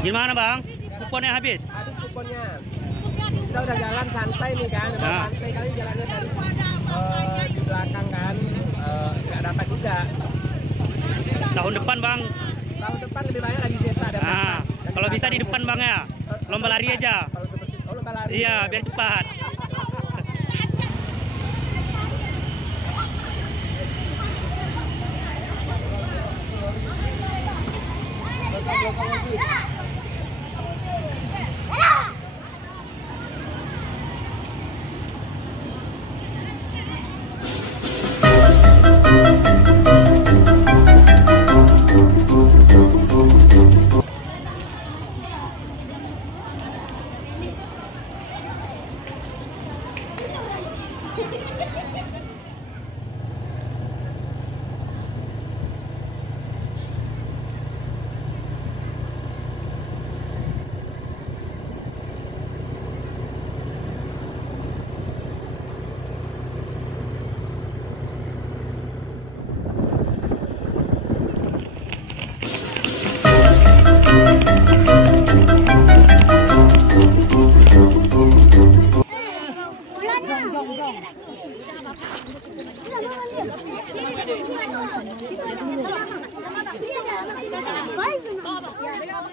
Gimana bang? Kuponnya habis? Habis kuponnya. Kita udah jalan santai nih kan. Santai kali jalannya dari di belakang kan. Nggak dapat juga. Tahun depan bang? Tahun depan lebih banyak lagi kita ada. Kalau bisa di depan bang ya. Lomba lari aja. Kalau lomba lari. Iya, biar cepat.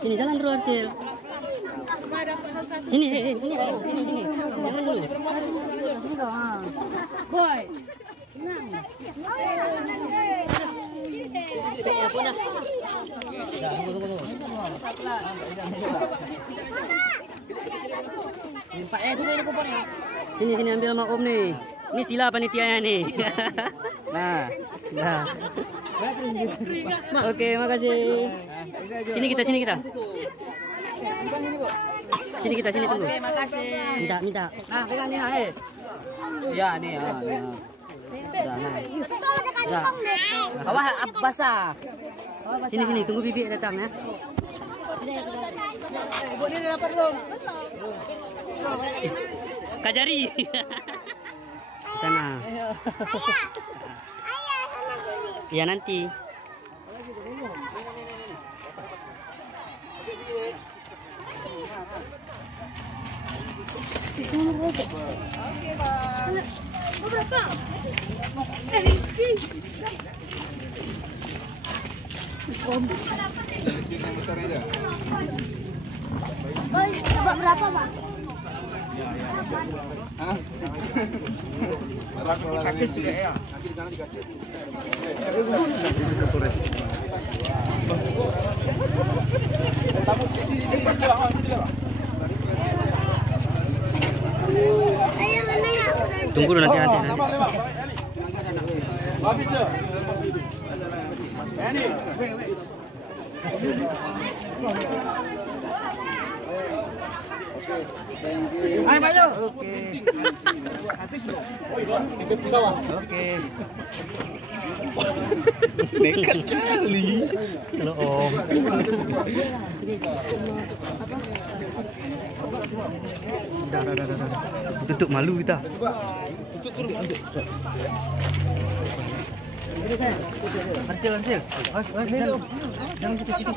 Sini jalan terus Arcil. Sini. Jangan dulu. Boy. Sini ambil sama Om nih. Ini sila panitianya nih. Nah. Oke, makasih. Sini kita. Sini tunggu. Oke, makasih. Minta. Nah, pegang nih, hai. Ya, nih ya. Bawah basah. Sini, tunggu bibi datang ya. Ibu ini dapat belum? Kak Jari. Sana. Iya nanti. Berapa, Pak? Tunggu dulu nanti. Habis dah. Hai, Bayu. Oke. Habis loh. Ikut pesawat. Oke. Nekat kali. Halo Om. Dah. Tutup malu kita. Arcil. Jangan situ.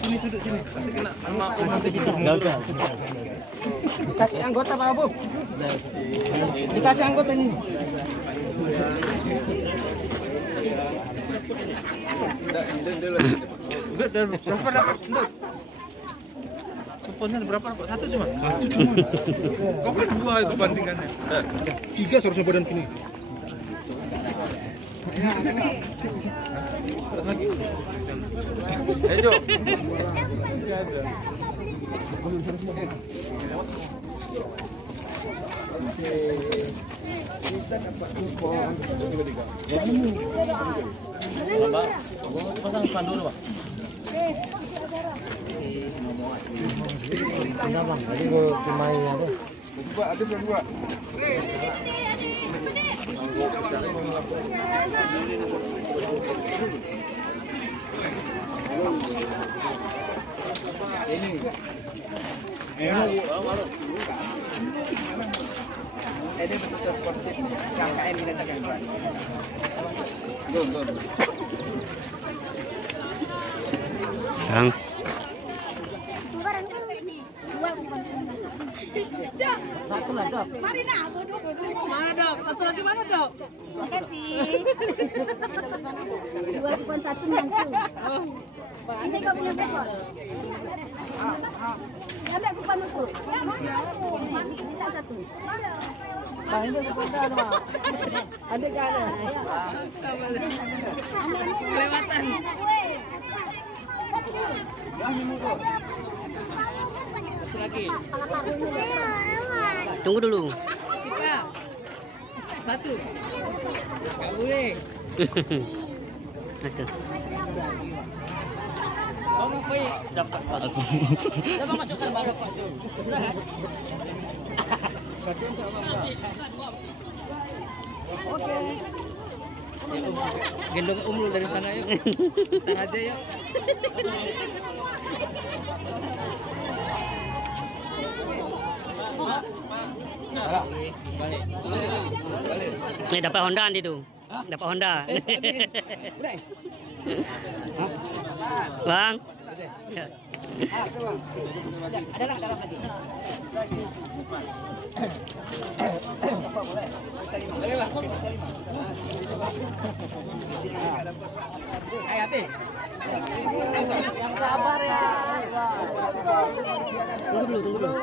Sini sudut sini. Nanti kena enggak usah. Dikasih anggota Pak Abu. Dikasih anggota ini. Enggak, berapa dapat? Kuponnya berapa dapat? Satu cuma. Kau kan dua itu bandingannya. 3 seharusnya badan kini. Lagi. Ayo. Kita dapat kupon. Pak, pasang spanduk dulu, Pak. Enggak, Bang. Tadi gua cuma apa? Coba ada berapa? Ini betul sportif nih. KKN ini nanti kan. Bang. Satu lah, Dok. Mari nak, duduk. Mana, Dok? Satu lagi mana, Dok? Terima kasih. 2 kupon 1 nanti. Ini kau punya kupon. Ambil kupon itu. Minta 1. Bang, ini kupon dah, Mak. Ada kan? Kelewatan. Lagi. Tunggu dulu. Cepat. Satu. Tak boleh. Mas tu. Kau ngapain? Dapat aku. Dapat masukkan barang Pak tu. Okey. Gendong lu dari sana yuk. Ntar aja yuk. Balik. Ni dapat Honda nanti tu. Dapat Honda. Bang. Ya. Ada lah dalam lagi. Ayo hati. Yang sabar ya. Tunggu dulu, tunggu dulu.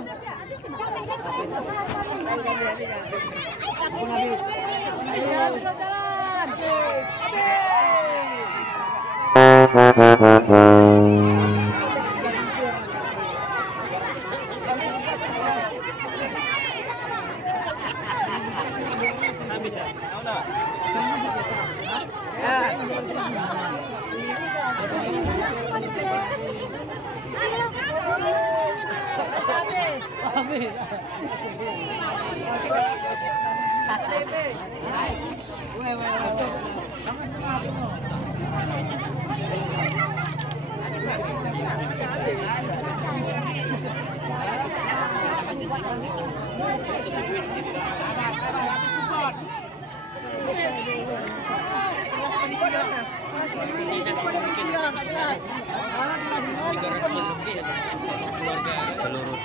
Seluruh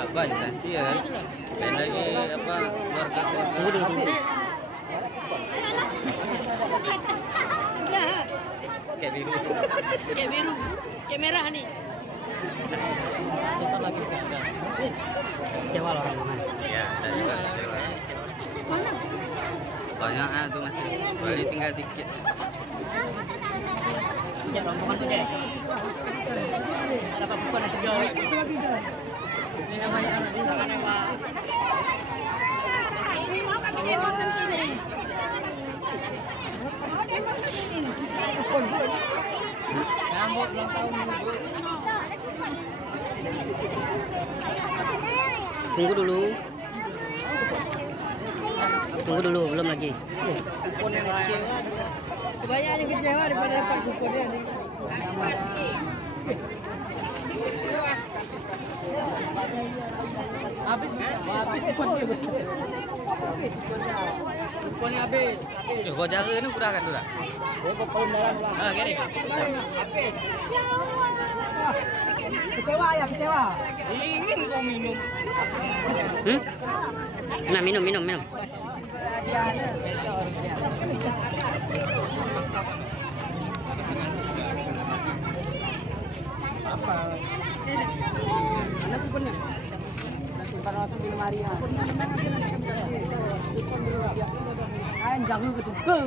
apa instansi ya kan? Dan lagi apa keluarga Tunggu dulu, tunggu. kayak biru. Kayak biru, kayak merah nih. Besar lagi sudah. Kecewa lah orang rumah. Iya, dan juga kecewa. Banyak tuh masih Bali tinggal dikit. Ya, rombongan tu je. Dapat bukan nak kerja. Ini namanya anak di sana Pak. Rambut ulang tahun dulu. Tunggu dulu. Tunggu dulu, belum lagi. Kupon yang kecewa. Banyak yang kecewa daripada dapat kuponnya nih. Habis kuponnya. Kuponnya habis. Kau jaga ini kurang kan sudah? Oh, kupon dalam lah. Ah, gini. Kecewa ya, kecewa. Ingin kau minum. Nah, minum, minum, minum. Apa? Anak kuponnya. Kalau aku minum hari ya. Kan jangan ketukul.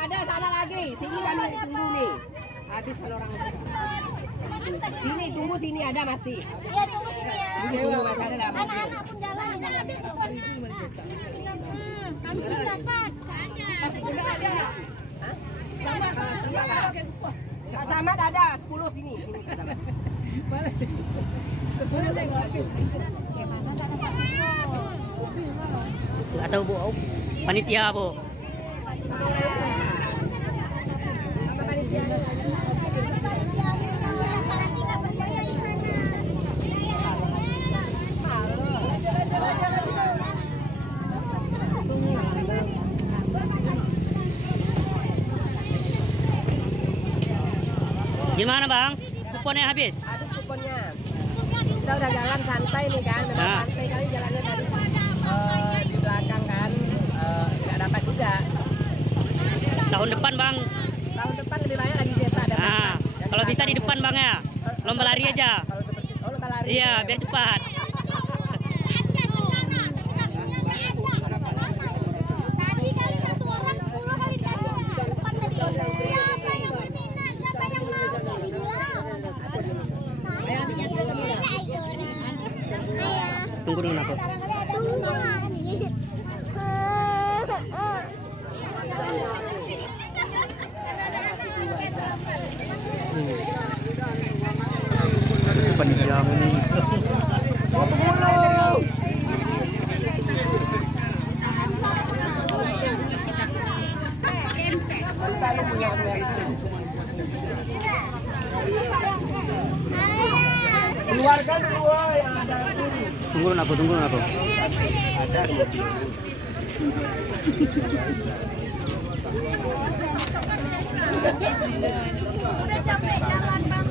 Ada sana lagi, sini kami tunggu nih. Habis kalau orang sini tunggu sini ada masih. Iya, tunggu sini ya. Anak-anak pun jalan. Kami belum dapat. Ada. Pak Camat ada 10 sini. Atau Bu, panitia Bu? Gimana Bang? Kuponnya habis? Habis kuponnya. Kita udah jalan santai nih kan, santai kali jalannya tadi di belakang kan, nggak dapat juga. Tahun depan Bang. Tahun depan lebih banyak lagi kita ada. Nah, kalau bisa di depan Bang ya. Lomba lari aja. Kalau seperti lomba lari. Iya, biar cepat. Tadi kali satu orang 10 kali kasih depan tadi. Siapa yang berminat? Siapa yang mau? Tunggu dulu aku. Panitia ini. Keluarkan dua yang ada. Tunggu aku. Ada Udah capek jalan Bang.